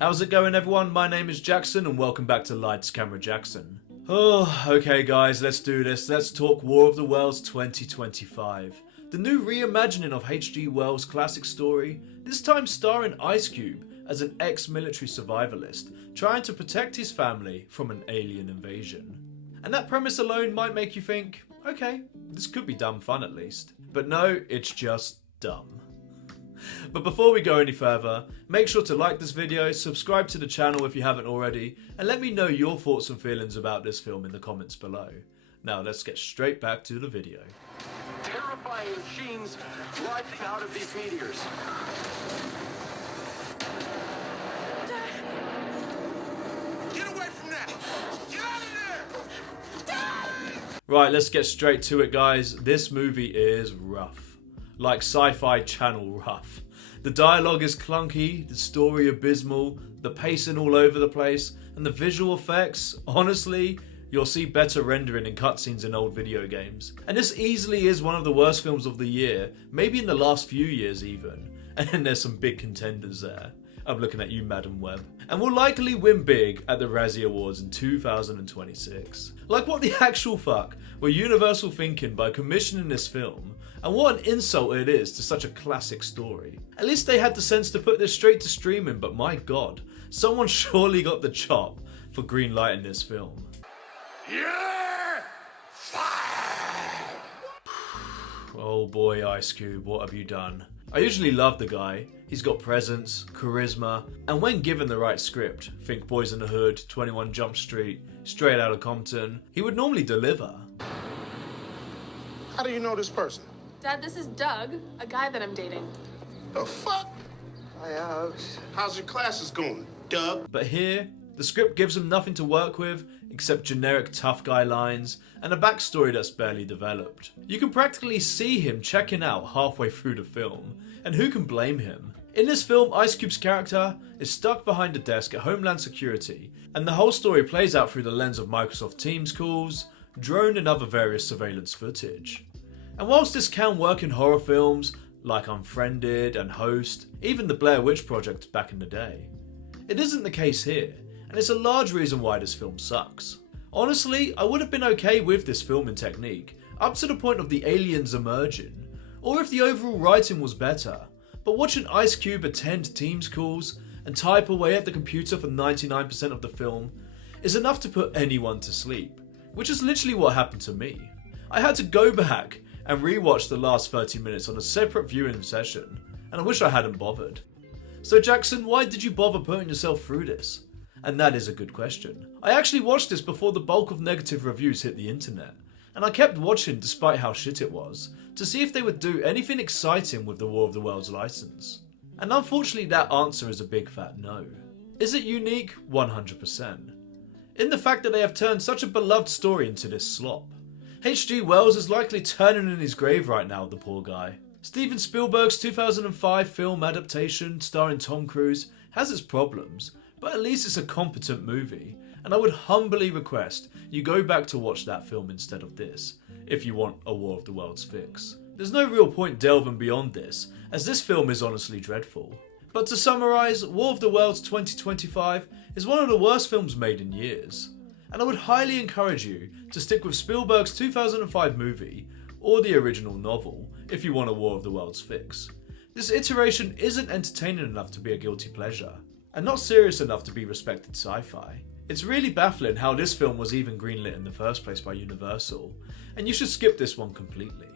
How's it going, everyone? My name is Jackson and welcome back to Lights Camera Jackson. Oh, okay guys, let's do this. Let's talk War of the Worlds 2025. The new reimagining of H.G. Wells' classic story, this time starring Ice Cube as an ex-military survivalist trying to protect his family from an alien invasion. And that premise alone might make you think, okay, this could be dumb fun at least. But no, it's just dumb. But before we go any further, make sure to like this video, subscribe to the channel if you haven't already, and let me know your thoughts and feelings about this film in the comments below. Now let's get straight back to the video. Terrifying machines rising out of these meteors. Get away from that! Get out of there! Right, let's get straight to it, guys. This movie is rough. Like Sci-Fi Channel rough. The dialogue is clunky, the story abysmal, the pacing all over the place, and the visual effects, honestly, you'll see better rendering in cutscenes in old video games. And this easily is one of the worst films of the year, maybe in the last few years even. And there's some big contenders there. I'm looking at you, Madam Web. And will likely win big at the Razzie Awards in 2026. Like, what the actual fuck were Universal thinking by commissioning this film? And what an insult it is to such a classic story. At least they had the sense to put this straight to streaming, but my god, someone surely got the chop for greenlighting this film. Yeah! Fire! Oh boy, Ice Cube, what have you done? I usually love the guy. He's got presence, charisma, and when given the right script, think Boys in the Hood, 21 Jump Street, Straight Outta Compton, he would normally deliver. How do you know this person? Dad, this is Doug, a guy that I'm dating. The fuck? Hi, How's your classes going, Doug? But here, the script gives him nothing to work with except generic tough guy lines and a backstory that's barely developed. You can practically see him checking out halfway through the film, and who can blame him? In this film, Ice Cube's character is stuck behind a desk at Homeland Security, and the whole story plays out through the lens of Microsoft Teams calls, drone and other various surveillance footage. And whilst this can work in horror films like Unfriended and Host, even the Blair Witch Project back in the day, it isn't the case here, and it's a large reason why this film sucks. Honestly, I would have been okay with this filming technique, up to the point of the aliens emerging, or if the overall writing was better, but watching Ice Cube attend Teams calls and type away at the computer for 99% of the film is enough to put anyone to sleep, which is literally what happened to me. I had to go back and rewatch the last 30 minutes on a separate viewing session, and I wish I hadn't bothered. So Jackson, why did you bother putting yourself through this? And that is a good question. I actually watched this before the bulk of negative reviews hit the internet, and I kept watching despite how shit it was, to see if they would do anything exciting with the War of the Worlds license. And unfortunately that answer is a big fat no. Is it unique? 100%. In the fact that they have turned such a beloved story into this slop. H.G. Wells is likely turning in his grave right now, the poor guy. Steven Spielberg's 2005 film adaptation starring Tom Cruise has its problems, but at least it's a competent movie, and I would humbly request you go back to watch that film instead of this, if you want a War of the Worlds fix. There's no real point delving beyond this, as this film is honestly dreadful. But to summarise, War of the Worlds 2025 is one of the worst films made in years, and I would highly encourage you to stick with Spielberg's 2005 movie, or the original novel, if you want a War of the Worlds fix. This iteration isn't entertaining enough to be a guilty pleasure, and not serious enough to be respected sci-fi. It's really baffling how this film was even greenlit in the first place by Universal, and you should skip this one completely.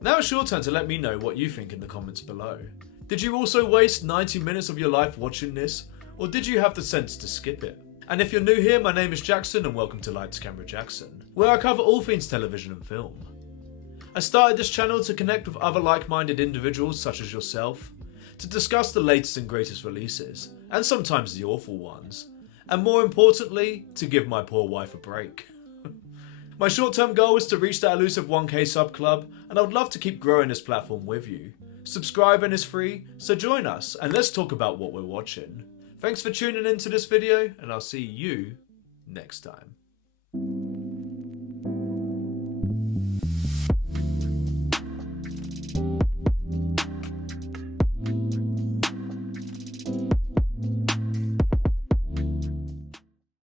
Now it's your turn to let me know what you think in the comments below. Did you also waste 90 minutes of your life watching this, or did you have the sense to skip it? And if you're new here, my name is Jackson and welcome to Lights Camera Jackson, where I cover all things television and film. I started this channel to connect with other like-minded individuals such as yourself, to discuss the latest and greatest releases, and sometimes the awful ones, and more importantly, to give my poor wife a break. My short-term goal is to reach that elusive 1k sub club, and I would love to keep growing this platform with you. Subscribing is free, so join us and let's talk about what we're watching. Thanks for tuning into this video, and I'll see you next time.